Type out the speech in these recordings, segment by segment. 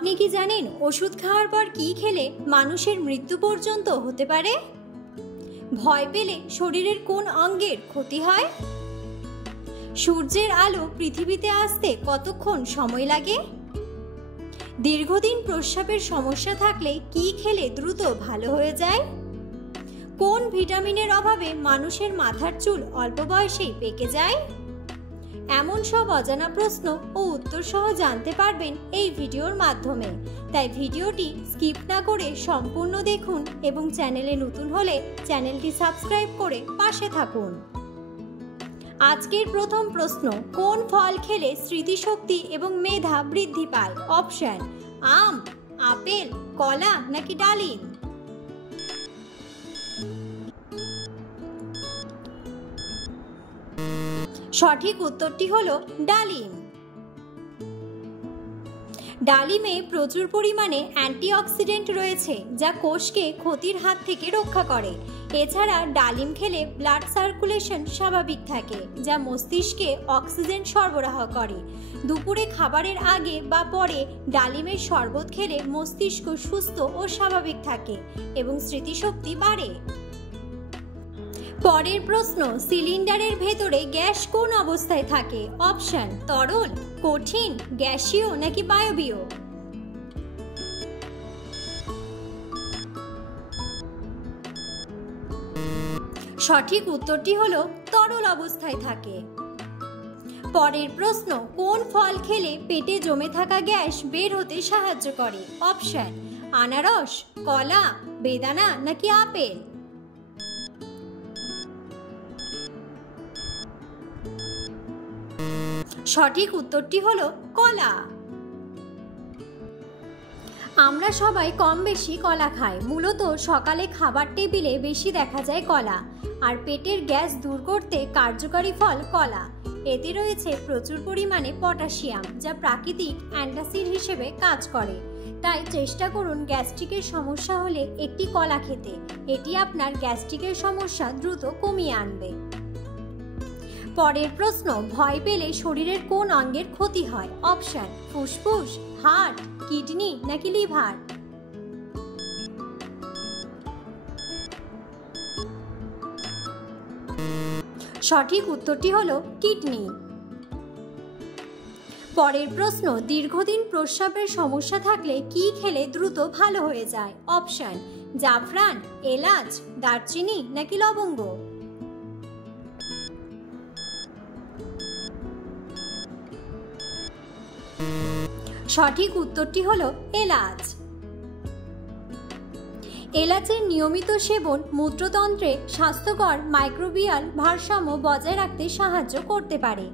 আপনি কি জানেন ওষুধ খাওয়ার পর কি খেলে মানুষের মৃত্যু পর্যন্ত হতে পারে? ভয় পেলে শরীরের কোন অঙ্গের ক্ষতি হয়? সূর্যের আলো পৃথিবীতে আসতে কতক্ষণ সময় লাগে? দীর্ঘদিন প্রস্রাবের সমস্যা থাকলে কি খেলে দ্রুত ভালো হয়ে যায়? কোন ভিটামিনের অভাবে মানুষের মাথার চুল অল্প বয়সেই পেকে যায়? এমন সব অজানা প্রশ্ন ও উত্তর সহ জানতে পারবেন এই ভিডিওর মাধ্যমে। তাই ভিডিওটি স্কিপ না করে সম্পূর্ণ দেখুন এবং চ্যানেলে নতুন হলে চ্যানেলটি সাবস্ক্রাইব করে পাশে থাকুন। আজকের প্রথম প্রশ্ন, কোন ফল খেলে স্মৃতিশক্তি এবং মেধা বৃদ্ধি পায়? অপশন: আম, আপেল, কলা নাকি ডালিম? সঠিক উত্তরটি হলো ডালিম। ডালিমে প্রচুর পরিমাণে অ্যান্টিঅক্সিডেন্ট রয়েছে যা কোষকে ক্ষতির হাত থেকে রক্ষা করে। এছাড়া ডালিম খেলে ব্লাড সার্কুলেশন স্বাভাবিক থাকে, যা মস্তিষ্কে অক্সিজেন সরবরাহ করে। দুপুরে খাবারের আগে বা পরে ডালিমের শরবত খেলে মস্তিষ্ক সুস্থ ও স্বাভাবিক থাকে এবং স্মৃতিশক্তি বাড়ে। পরের প্রশ্ন, সিলিন্ডারের ভেতরে গ্যাস কোন অবস্থায় থাকে? অপশন: তরল, কঠিন, গ্যাসীয় নাকি বায়বীয়? সঠিক উত্তরটি হলো তরল অবস্থায় থাকে। পরের প্রশ্ন, কোন ফল খেলে পেটে জমে থাকা গ্যাস বের হতে সাহায্য করে? অপশন: আনারস, কলা, বেদানা নাকি আপেল? সঠিক উত্তরটি হলো কলা। আমরা সবাই কম বেশি কলা খাই। মূলত সকালে খাবার টেবিলে বেশি দেখা যায় কলা। আর পেটের গ্যাস দূর করতে কার্যকরী ফল কলা। এতে রয়েছে প্রচুর পরিমাণে পটাশিয়াম, যা প্রাকৃতিক অ্যান্টাসিড হিসেবে কাজ করে। তাই চেষ্টা করুন গ্যাস্ট্রিকের সমস্যা হলে একটি কলা খেতে। এটি আপনার গ্যাস্ট্রিকের সমস্যা দ্রুত কমিয়ে আনবে। পরের প্রশ্ন, ভয় পেলে শরীরের কোন অঙ্গের ক্ষতি হয়? অপশন: ফুসফুস, হার্ট, কিডনি নাকি লিভার? সঠিক উত্তরটি হলো কিডনি। পরের প্রশ্ন, দীর্ঘদিন প্রস্রাবের সমস্যা থাকলে কি খেলে দ্রুত ভালো হয়ে যায়? অপশন: জাফরান, এলাচ, দারচিনি নাকি লবঙ্গ? সঠিক উত্তরটি হলো এলাচ। এলাচের নিয়মিত সেবন মূত্রতন্ত্রে স্বাস্থ্যকর মাইক্রোবিয়াল ভারসাম্য বজায় রাখতে সাহায্য করতে পারে।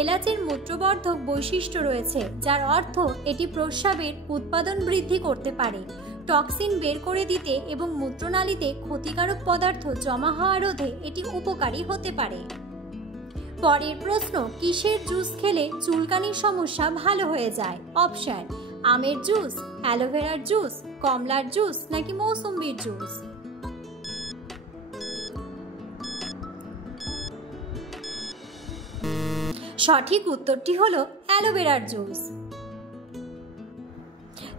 এলাচের মূত্রবর্ধক বৈশিষ্ট্য রয়েছে, যার অর্থ এটি প্রস্রাবের উৎপাদন বৃদ্ধি করতে পারে, টক্সিন বের করে দিতে এবং মূত্রনালীতে ক্ষতিকারক পদার্থ জমা হওয়া রোধে এটি উপকারী হতে পারে। পরের প্রশ্ন, কিসের জুস খেলে চুলকানির সমস্যা ভালো হয়ে যায়? অপশন: আমের জুস, অ্যালোভেরার জুস, কমলার জুস নাকি মৌসুম্বির জুস? সঠিক উত্তরটি হলো অ্যালোভেরার জুস।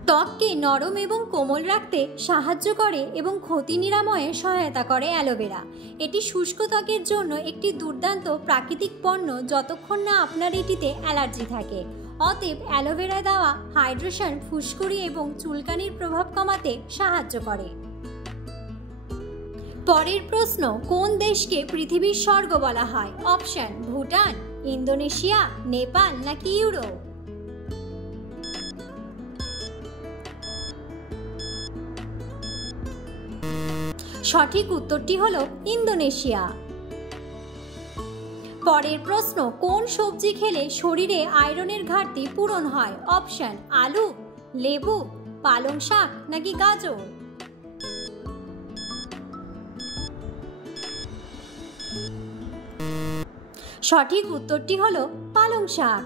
ত্বককে নরম এবং কোমল রাখতে সাহায্য করে এবং ক্ষতি নিরাময়ে সহায়তা করে অ্যালোভেরা। এটি শুষ্ক ত্বকের জন্য একটি দুর্দান্ত প্রাকৃতিক পণ্য যতক্ষণ না আপনার এটিতে অ্যালার্জি থাকে। অতএব অ্যালোভেরা দেওয়া হাইড্রেশন ফুসকুড়ি এবং চুলকানির প্রভাব কমাতে সাহায্য করে। পরের প্রশ্ন, কোন দেশকে পৃথিবীর স্বর্গ বলা হয়? অপশন: ভুটান, ইন্দোনেশিয়া, নেপাল নাকি ইউরোপ? সঠিক উত্তরটি হলো ইন্দোনেশিয়া। পরের প্রশ্ন, কোন সবজি খেলে শরীরে আয়রনের ঘাটতি পূরণ হয়? অপশন: আলু, লেবু, পালং শাক নাকি গাজর? সঠিক উত্তরটি হলো পালং শাক।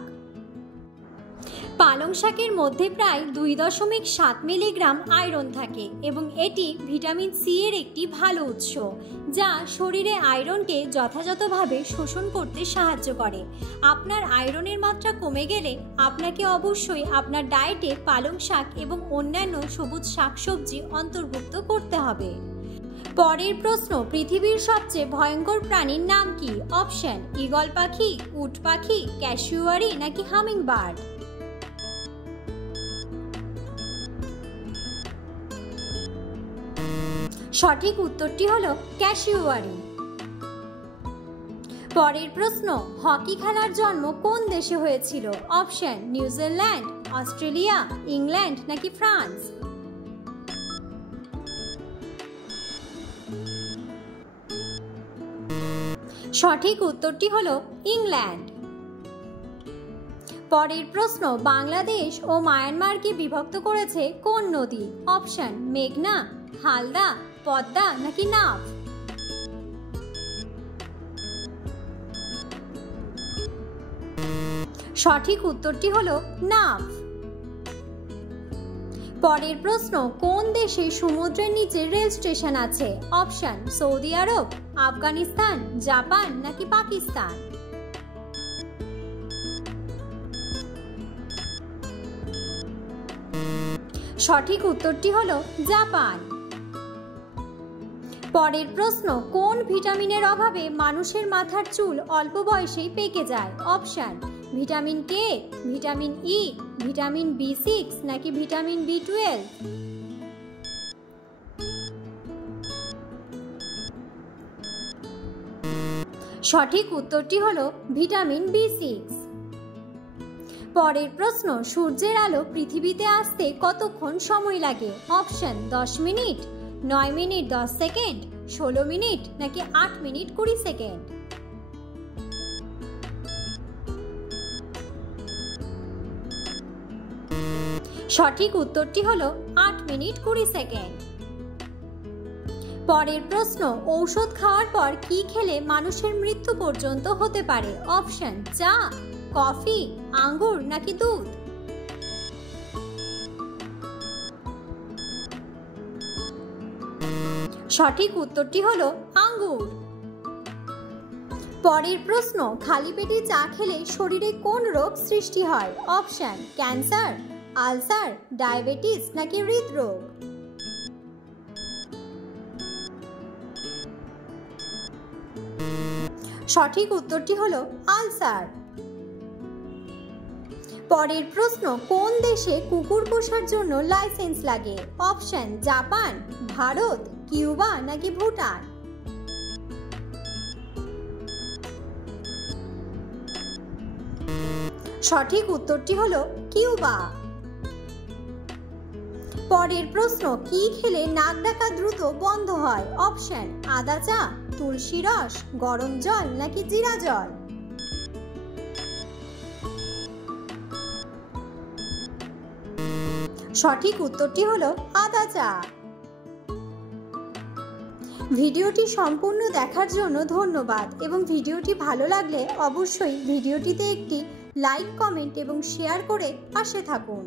পালং শাকের মধ্যে প্রায় 2.7 মিলিগ্রাম আয়রন থাকে এবং এটি ভিটামিন সি এর একটি ভালো উৎস, যা শরীরে আয়রনকে যথাযথভাবে শোষণ করতে সাহায্য করে। আপনার আয়রনের মাত্রা কমে গেলে আপনাকে অবশ্যই আপনার ডায়েটে পালং শাক এবং অন্যান্য সবুজ শাকসবজি অন্তর্ভুক্ত করতে হবে। পরের প্রশ্ন, পৃথিবীর সবচেয়ে ভয়ঙ্কর প্রাণীর নাম কি? অপশন: ঈগল পাখি, উট পাখি, ক্যাসিওয়ারি নাকি হামিংবার্ড। সঠিক উত্তরটি হলো ক্যাসিওয়ারি। পরের প্রশ্ন, হকি খেলার জন্ম কোন দেশে হয়েছিল? অপশন: নিউজিল্যান্ড, অস্ট্রেলিয়া, ইংল্যান্ড নাকি ফ্রান্স। সঠিক উত্তরটি হলো ইংল্যান্ড। পরের প্রশ্ন, বাংলাদেশ ও মায়ানমারকে বিভক্ত করেছে কোন নদী? অপশন: মেঘনা, হালদা, পদ্মা নাকি নাফ। সঠিক উত্তরটি হলো নাফ। পরের প্রশ্ন, কোন দেশে সমুদ্রের নিচে রেল স্টেশন আছে? অপশন: সৌদি আরব, আফগানিস্তান, জাপান নাকি পাকিস্তান। সঠিক উত্তরটি হলো জাপান। পরের প্রশ্ন, কোন ভিটামিনের অভাবে মানুষের মাথার চুল অল্প বয়সেই পেকে যায়? Option: vitamin K, vitamin E, vitamin B6 নাকি ভিটামিন B12। সঠিক উত্তরটি হলো ভিটামিন B6। পরের প্রশ্ন, সূর্যের আলো পৃথিবীতে আসতে কতক্ষণ সময় লাগে? Option: 10 minute, 9 minute 10 second, 16 minute নাকি 8 মিনিট 20 সেকেন্ড। সঠিক উত্তরটি হলো 8 মিনিট 20 সেকেন্ড। পরের প্রশ্ন, ঔষধ খাওয়ার পর কি খেলে মানুষের মৃত্যু পর্যন্ত হতে পারে? অপশন: চা, কফি, আঙ্গুর নাকি দুধ। সঠিক উত্তরটি হলো আঙ্গুর। পরের প্রশ্ন, খালি পেটে চা খেলে শরীরে কোন রোগ সৃষ্টি হয়? অপশন: ক্যান্সার, আলসার, ডায়াবেটিস নাকি হৃদরোগ। সঠিক উত্তরটি হলো আলসার। পরের প্রশ্ন, কোন দেশে কুকুর পোষার জন্য লাইসেন্স লাগে? অপশন: জাপান, ভারত, কিউবা নাকি ভুটান। সঠিক উত্তরটি হলো কিউবা। পরের প্রশ্ন, কি খেলে নাক ডাকা দ্রুত বন্ধ হয়? অপশন: আদা চা, তুলসী রস, গরম জল নাকি জিরা জল। সঠিক উত্তরটি হলো আদা চা। ভিডিওটি সম্পূর্ণ দেখার জন্য ধন্যবাদ এবং ভিডিওটি ভালো লাগলে অবশ্যই ভিডিওটিতে একটি লাইক, কমেন্ট এবং শেয়ার করে পাশে থাকুন।